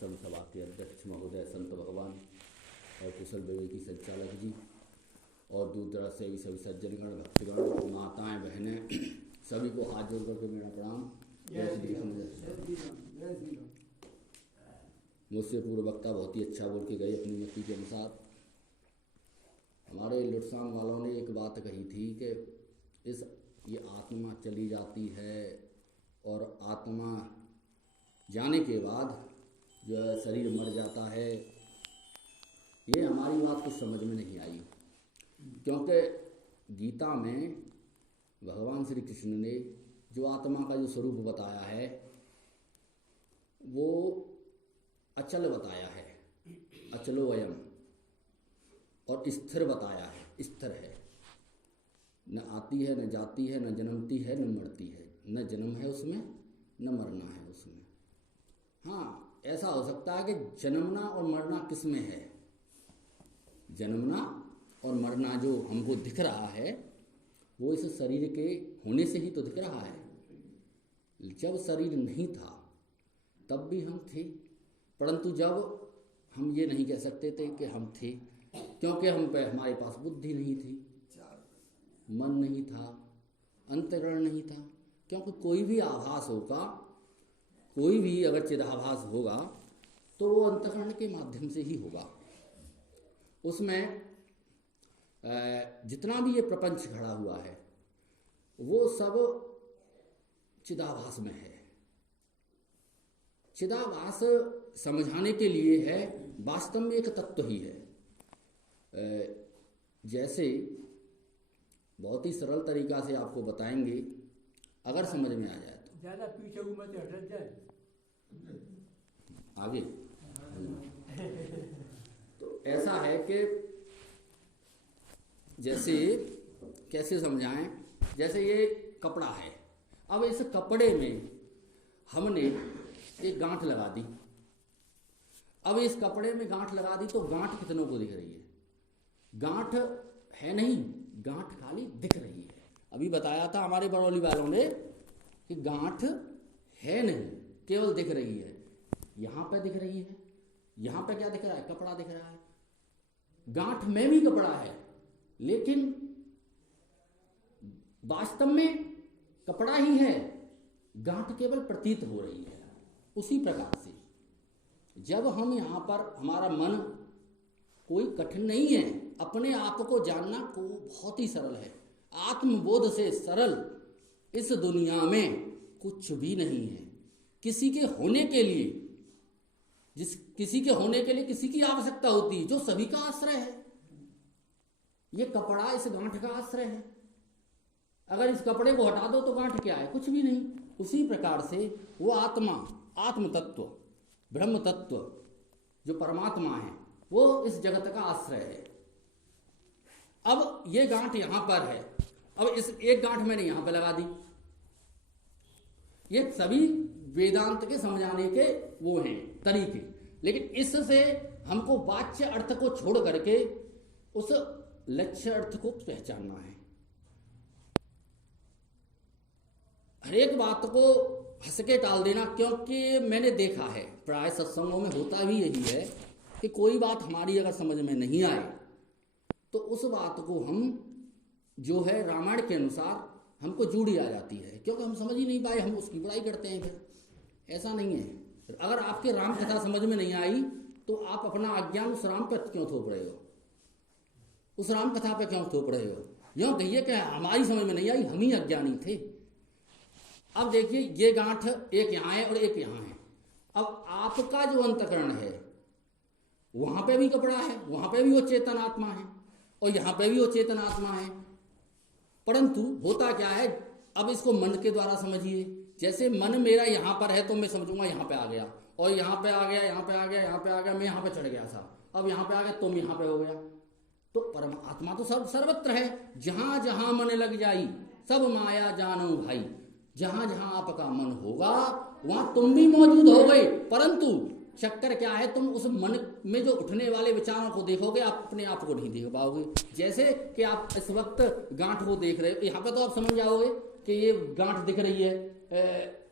सत्संग सभा के अध्यक्ष महोदय संत भगवान और कुशल विवेकी संचालक जी और दूर दराज से भी सभी सज्जनगण भक्तगण माताएं बहनें सभी को हाथ जोड़ करके मेरा प्रणाम। मुझसे पूर्व वक्ता बहुत ही अच्छा बोल के गए अपनी मति के अनुसार। हमारे लुटसांग वालों ने एक बात कही थी कि ये आत्मा चली जाती है और आत्मा जाने के बाद जो है शरीर मर जाता है। ये हमारी बात कुछ समझ में नहीं आई, क्योंकि गीता में भगवान श्री कृष्ण ने जो आत्मा का जो स्वरूप बताया है वो अचल बताया है, अचलो वयम, और स्थिर बताया है, स्थिर है, न आती है न जाती है न जन्मती है न मरती है, न जन्म है उसमें न मरना है उसमें। हाँ, ऐसा हो सकता है कि जन्मना और मरना किस में है। जन्मना और मरना जो हमको दिख रहा है वो इस शरीर के होने से ही तो दिख रहा है। जब शरीर नहीं था तब भी हम थे, परंतु जब हम ये नहीं कह सकते थे कि हम थे, क्योंकि हम पे हमारे पास बुद्धि नहीं थी, मन नहीं था, अंतःकरण नहीं था। क्योंकि कोई भी आभास होगा, कोई भी अगर चिदाभास होगा तो वो अंतःकरण के माध्यम से ही होगा। उसमें जितना भी ये प्रपंच खड़ा हुआ है वो सब चिदाभास में है। चिदाभास समझाने के लिए है, वास्तव में एक तत्व ही है। जैसे बहुत ही सरल तरीका से आपको बताएंगे, अगर समझ में आ जाए तो। ज़्यादा पीछे मत हट जाए, आगे तो ऐसा है कि जैसे कैसे समझाएं, जैसे ये कपड़ा है, अब इस कपड़े में हमने एक गांठ लगा दी। अब इस कपड़े में गांठ लगा दी तो गांठ कितनों को दिख रही है? गांठ है नहीं, गांठ खाली दिख रही है। अभी बताया था हमारे बरौली वालों ने कि गांठ है नहीं, केवल दिख रही है। यहाँ पे दिख रही है, यहाँ पे क्या दिख रहा है? कपड़ा दिख रहा है। गांठ में भी कपड़ा है, लेकिन वास्तव में कपड़ा ही है, गांठ केवल प्रतीत हो रही है। उसी प्रकार से जब हम यहाँ पर, हमारा मन कोई कठिन नहीं है, अपने आप को जानना को बहुत ही सरल है। आत्मबोध से सरल इस दुनिया में कुछ भी नहीं है। किसी के होने के लिए किसी की आवश्यकता होती है, जो सभी का आश्रय है। ये कपड़ा इस गांठ का आश्रय है। अगर इस कपड़े को हटा दो तो गांठ क्या है? कुछ भी नहीं। उसी प्रकार से वो आत्मा, आत्म तत्व, ब्रह्म तत्व जो परमात्मा है, वो इस जगत का आश्रय है। अब ये गांठ यहां पर है, अब इस एक गांठ मैंने यहां पर लगा दी। ये सभी वेदांत के समझाने के वो हैं तरीके, लेकिन इससे हमको वाच्य अर्थ को छोड़ करके उस लक्ष्य अर्थ को पहचानना है। हर एक बात को हंस के टाल देना, क्योंकि मैंने देखा है प्राय सत्संगों में होता भी यही है कि कोई बात हमारी अगर समझ में नहीं आए तो उस बात को हम जो है रामायण के अनुसार हमको जूड़ी आ जाती है, क्योंकि हम समझ ही नहीं पाए, हम उसकी बुराई करते हैं। फिर ऐसा नहीं है। अगर आपके राम कथा समझ में नहीं आई तो आप अपना अज्ञान उस राम पर क्यों थोप रहे हो? उस राम कथा पे क्यों थोप रहे हो? यूँ कहिए कि हमारी समझ में नहीं आई, हम ही अज्ञानी थे। अब देखिए, ये गांठ एक यहाँ है और एक यहाँ है। अब आपका जो अंतःकरण है वहां पे भी कपड़ा है, वहां पे भी वो चेतन आत्मा है और यहाँ पे भी वो चेतन आत्मा है। परंतु होता क्या है, अब इसको मन के द्वारा समझिए। जैसे मन मेरा यहाँ पर है तो मैं समझूंगा यहाँ पे आ गया, और यहाँ पे आ गया, यहाँ पे आ गया, यहाँ पे आ गया, मैं यहाँ पे चढ़ गया था, अब यहाँ पे आ गया तुम यहाँ पे हो गया। तो परमात्मा तो सर्वत्र है। जहां जहां मन लग जाई सब माया जानो भाई। जहां जहां आपका मन होगा वहां तुम भी मौजूद हो गए। परंतु चक्कर क्या है, तुम उस मन में जो उठने वाले विचारों को देखोगे, आप अपने आप को नहीं देख पाओगे। जैसे कि आप इस वक्त गांठ को देख रहे हो, यहाँ पे तो आप समझ जाओगे कि ये गांठ दिख रही है,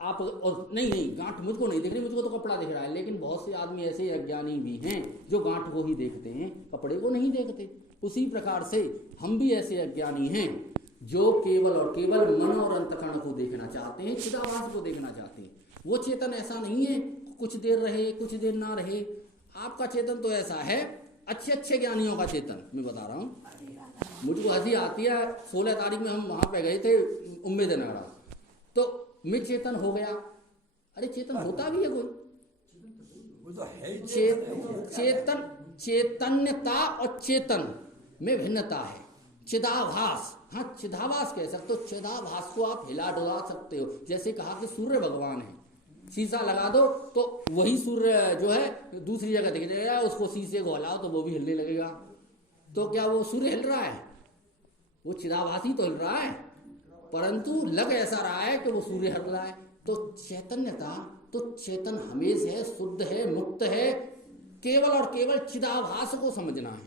आप और नहीं गांठ मुझको नहीं दिख रही, मुझको तो कपड़ा दिख रहा है, लेकिन बहुत से आदमी ऐसे अज्ञानी भी हैं जो गांठ को ही देखते हैं, कपड़े को नहीं देखते। उसी प्रकार से हम भी ऐसे अज्ञानी हैं जो केवल और केवल मन और अंतकरण को देखना चाहते हैं, चिदाभास को देखना चाहते हैं। वो चेतन ऐसा नहीं है कुछ देर रहे कुछ देर ना रहे। आपका चेतन तो ऐसा है, अच्छे अच्छे ज्ञानियों का चेतन। मैं बता रहा हूँ, मुझको हंसी आती है। 16 तारीख में हम वहां पे गए थे उम्मीद नगरा, तो मैं चेतन हो गया। अरे चेतन होता भी है कोई? चेतन, चैतन्यता और चेतन में भिन्नता है। चिदाभास, हाँ चिदाभास कह सकते हो। चिदाभास को आप हिला डुला सकते हो। जैसे कहा कि सूर्य भगवान है, शीशा लगा दो तो वही सूर्य जो है दूसरी जगह दिख जाएगा, उसको शीशे को हिलाओ तो वो भी हिलने लगेगा। तो क्या वो सूर्य हिल रहा है? वो चिदाभासी तो हिल रहा है, परंतु लग ऐसा रहा है कि वो सूर्य हिल रहा है। तो चैतन्यता, तो चेतन हमेशा है, शुद्ध है, मुक्त है। केवल और केवल चिदाभास को समझना है।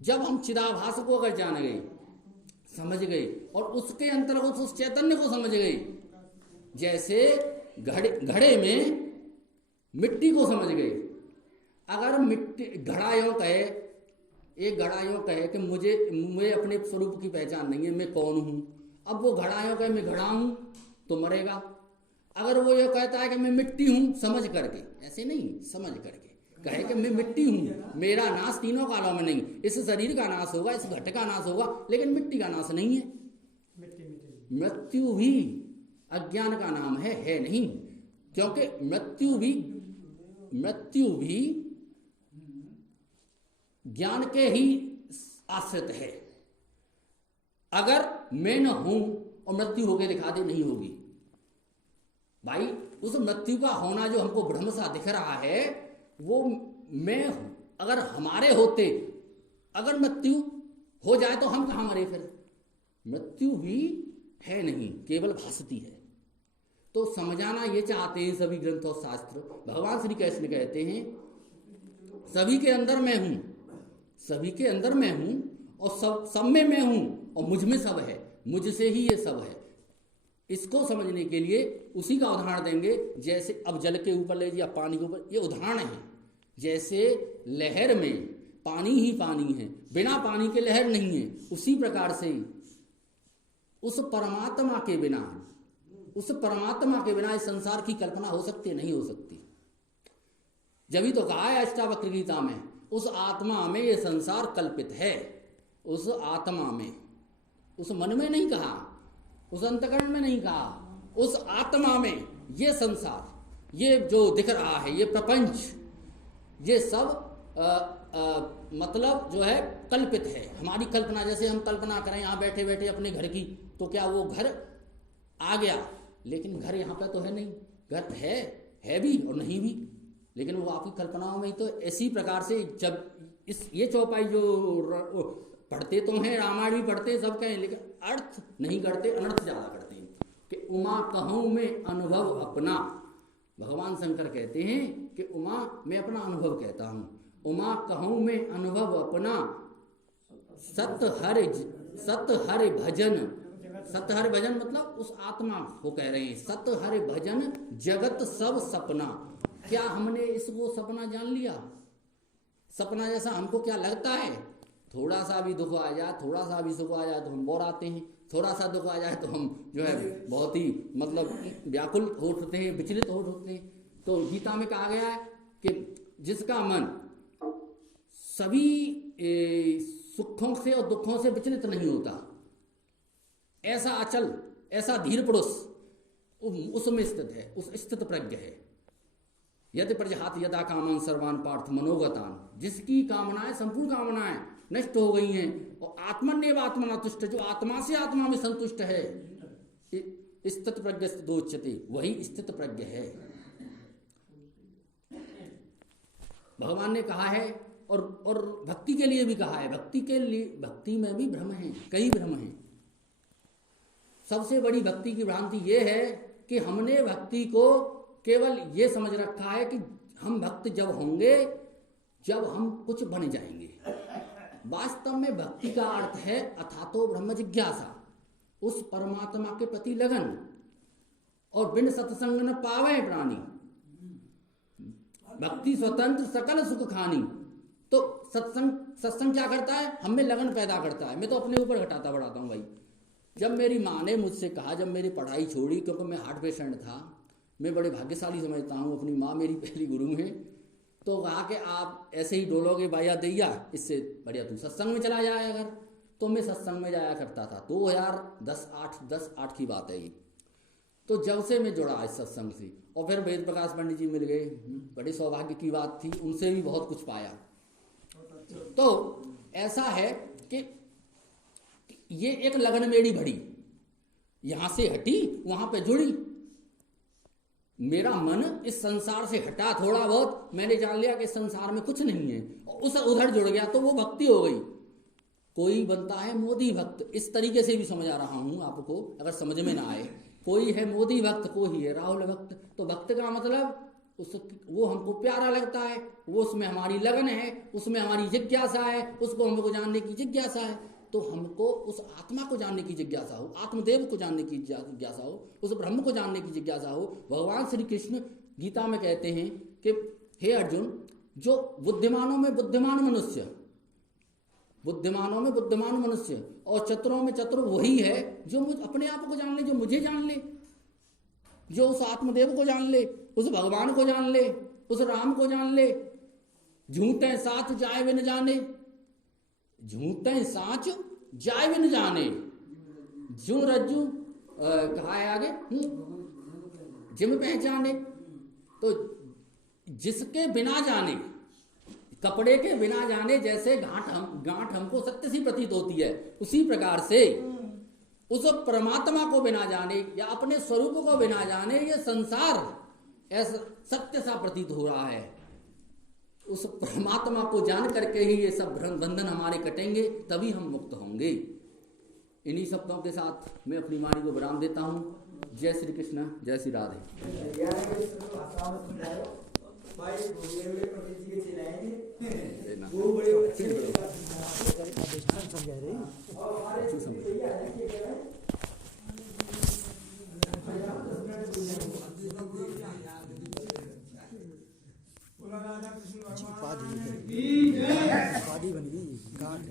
जब हम चिदाभास को अगर जान गए, समझ गए और उसके अंतर्गत उस चैतन्य को समझ गए, जैसे घड़े में मिट्टी को समझ गए। अगर मिट्टी घड़ा यूं कहे, एक घड़ा यूं कहे कि मुझे अपने स्वरूप की पहचान नहीं है, मैं कौन हूं। अब वो घड़ा यूं कहे मैं घड़ा हूं तो मरेगा। अगर वो ये कहता है कि मैं मिट्टी हूं, समझ करके, ऐसे नहीं समझ करके कहे कि मैं मिट्टी हूं, मेरा नाश तीनों कालों में नहीं। इस शरीर का नाश होगा, इस घट का नाश होगा, लेकिन मिट्टी का नाश नहीं है। मृत्यु भी अज्ञान का नाम है नहीं, क्योंकि मृत्यु भी ज्ञान के ही आश्रित है। अगर मैं न हूं और मृत्यु होके दिखा दे, नहीं होगी भाई। उस मृत्यु का होना जो हमको भ्रम सा दिख रहा है, वो मैं अगर हमारे होते, अगर मृत्यु हो जाए तो हम कहां मरे फिर? मृत्यु भी है नहीं, केवल भासती है। तो समझाना ये चाहते हैं सभी ग्रंथ और शास्त्र। भगवान श्री कृष्ण कहते हैं सभी के अंदर मैं हूं, सभी के अंदर मैं हूं और सब में मैं हूं और मुझ में सब है, मुझसे ही ये सब है। इसको समझने के लिए उसी का उदाहरण देंगे। जैसे अब जल के ऊपर ले या पानी के ऊपर, ये उदाहरण है। जैसे लहर में पानी ही पानी है, बिना पानी के लहर नहीं है। उसी प्रकार से उस परमात्मा के बिना, उस परमात्मा के बिना इस संसार की कल्पना हो सकती है? नहीं हो सकती। जब ही तो कहा है अष्टावक्र गीता में, उस आत्मा में ये संसार कल्पित है। उस आत्मा में, उस मन में नहीं कहा, उस अंतकरण में नहीं कहा, उस आत्मा में ये संसार, ये जो दिख रहा है, ये प्रपंच, ये सब मतलब जो है कल्पित है। हमारी कल्पना, जैसे हम कल्पना करें यहाँ बैठे बैठे अपने घर की, तो क्या वो घर आ गया? लेकिन घर यहाँ पे तो है नहीं। घर है भी और नहीं भी, लेकिन वो आपकी कल्पनाओं में ही। तो इसी प्रकार से जब ये चौपाई जो पढ़ते तो हैं, रामायण भी पढ़ते हैं, सब कहें, लेकिन अर्थ नहीं करते, अनर्थ ज़्यादा करते हैं। कि उमा कहूँ में अनुभव अपना, भगवान शंकर कहते हैं कि उमा मैं अपना अनुभव कहता हूँ। उमा कहूँ में अनुभव अपना, सत हरि भजन। सत हरि भजन मतलब उस आत्मा को कह रहे हैं। सत हरि भजन जगत सब सपना। क्या हमने इसको सपना जान लिया? सपना जैसा हमको क्या लगता है? थोड़ा सा भी दुख आ जाए, थोड़ा सा भी सुख आ जाए तो हम बोराते हैं, थोड़ा सा दुख आ जाए तो हम जो है बहुत ही मतलब व्याकुल हो उठते हैं, विचलित हो उठते हैं। तो गीता में कहा गया है कि जिसका मन सभी सुखों से और दुखों से विचलित नहीं होता, ऐसा अचल, ऐसा धीर पुरुष उसमें स्थित है, उस स्थित प्रज्ञ है। यदि प्रजहात यदा कामान सर्वान पार्थ मनोगतान, जिसकी कामनाएं, संपूर्ण कामनाएं नष्ट हो गई हैं और आत्मन्येव आत्मना तुष्ट, जो आत्मा से आत्मा में संतुष्ट है, स्थित प्रज्ञ दोच्यते, वही स्थित प्रज्ञ है। भगवान ने कहा है और भक्ति के लिए भी कहा है। भक्ति के लिए, भक्ति में भी भ्रम है, कई भ्रम हैं। सबसे बड़ी भक्ति की भ्रांति ये है कि हमने भक्ति को केवल ये समझ रखा है कि हम भक्त जब होंगे जब हम कुछ बन जाएंगे। वास्तव में भक्ति का अर्थ है अथातो ब्रह्म जिज्ञासा, उस परमात्मा के प्रति लगन। और बिन सत्संग न पावे प्राणी, भक्ति स्वतंत्र सकल सुख खानी। तो सत्संग क्या करता है, हम में लगन पैदा करता है। मैं तो अपने ऊपर घटाता बढ़ाता हूँ भाई। जब मेरी माँ ने मुझसे कहा, जब मेरी पढ़ाई छोड़ी, क्योंकि मैं हार्ट पेशेंट था, मैं बड़े भाग्यशाली समझता हूँ, अपनी माँ मेरी पहली गुरु है, तो कहा कि आप ऐसे ही डोलोगे बाया दैया, इससे बढ़िया तू सत्संग में चला जाए। अगर तो मैं सत्संग में जाया करता था। 2010-8 की बात है ये। तो जब से मैं जुड़ा इस सत्संग से, और फिर वेद प्रकाश पंडित जी मिल गए, बड़ी सौभाग्य की बात थी, उनसे भी बहुत कुछ पाया। तो ऐसा है कि ये एक लगन मेरी भरी, यहां से हटी वहां पे जुड़ी। मेरा मन इस संसार से हटा थोड़ा बहुत, मैंने जान लिया कि संसार में कुछ नहीं है, उस उधर जुड़ गया तो वो भक्ति हो गई। कोई बनता है मोदी भक्त, इस तरीके से भी समझा रहा हूं आपको, अगर समझ में ना आए। कोई है मोदी भक्त, कोई है राहुल भक्त। तो भक्त का मतलब वो हमको प्यारा लगता है, वो उसमें हमारी लगन है, उसमें हमारी जिज्ञासा है, उसको हमको जानने की जिज्ञासा है। तो हमको उस आत्मा को जानने की जिज्ञासा हो, आत्मदेव को जानने की जिज्ञासा हो, उस ब्रह्म को जानने की जिज्ञासा हो। भगवान श्री कृष्ण गीता में कहते हैं कि हे अर्जुन, जो बुद्धिमानों में बुद्धिमान मनुष्य, बुद्धिमानों में बुद्धिमान मनुष्य और चतुरों में चतुर वही है जो अपने आप को जान ले, जो मुझे जान ले, जो उस आत्मदेव को जान ले, उस भगवान को जान ले, उस राम को जान ले। झूठे साथ जाए बिन जाने, झूठे साच जाए बिन जाने, जू रज्जू कहा है आगे, जिम पहचाने। तो जिसके बिना जाने, कपड़े के बिना जाने, जैसे गांठ हमको सत्य सी प्रतीत होती है, उसी प्रकार से उस परमात्मा को बिना जाने या अपने स्वरूप को बिना जाने ये संसार ऐसा सत्य सा प्रतीत हो रहा है। उस परमात्मा को जान करके ही ये सब बंधन हमारे कटेंगे, तभी हम मुक्त होंगे। इन्हीं शब्दों के साथ मैं अपनी वाणी को विराम देता हूँ। जय श्री कृष्ण, जय श्री राधे। उपाधि बन गई गांठ।